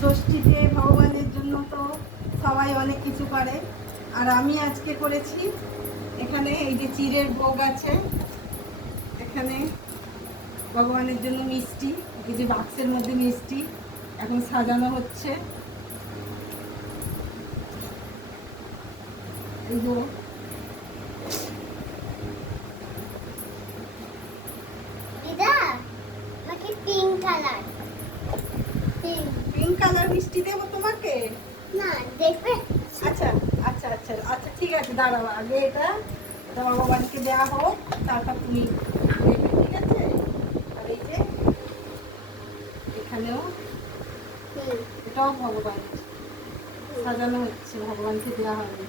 ষষ্ঠীতে ভগবানের জন্য তো সবাই অনেক কিছু করে, আর আমি আজকে করেছি এখানে এই যে চিড়ের ভোগ আছে, এখানে ভগবানের জন্য মিষ্টি, এই যে বাক্সের মধ্যে মিষ্টি এখন সাজানো হচ্ছে। এই যে পিঙ্ক কালার, পিঙ্ক কালার মিষ্টি দেবো তোমাকে? না দেখবে। আচ্ছা আচ্ছা আচ্ছা আচ্ছা ঠিক আছে, দাঁড়াও, আগে এটা ভগবানকে দেওয়া হোক, তারপর তুমি দেবে, ঠিক আছে? আর এই যে এখানেও এটাও ভগবান সাজানো হচ্ছে, ভগবানকে দেওয়া হবে।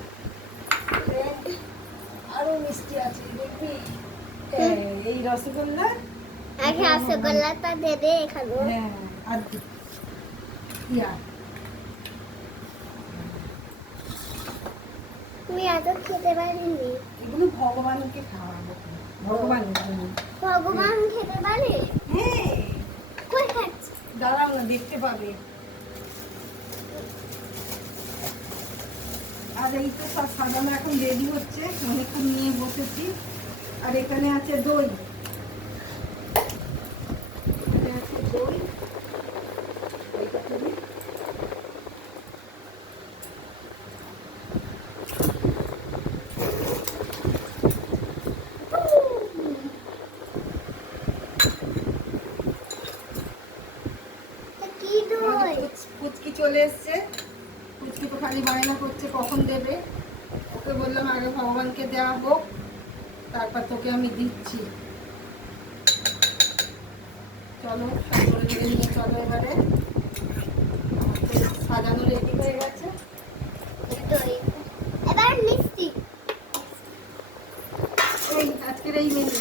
আরো মিষ্টি আছে দেখবি, এই রসগোল্লা, আগে রসগোল্লাটা দেবে এখানে। হ্যাঁ, আর ইয়া তুমি এত খেতে পারিনি। এগুলো ভগবানকে খাওয়াবো, ভগবানের জন্য। ভগবান খেতে পারে? হ্যাঁ, কই খাচ্ছে? দাঁড়াও না, দেখতে পাবে। আর এই তো সব সাজানো এখন রেডি হচ্ছে, অনেকক্ষণ নিয়ে বসেছি। আর এখানে আছে দই, এখানে আছে দই, এইটা করি। কি দই? পুচকি চলে এসছে, পুচকি তো খালি বায়না করছে কখন দেবে। ওকে বললাম আগে ভগবানকে দেওয়া হোক, তারপর তোকে আমি দিচ্ছি। চলো সব করে নিয়ে চলো, এবারে সাজানো রেডি হয়ে গেছে। দই। এবার মিষ্টি। এই আজকের এই মেনু।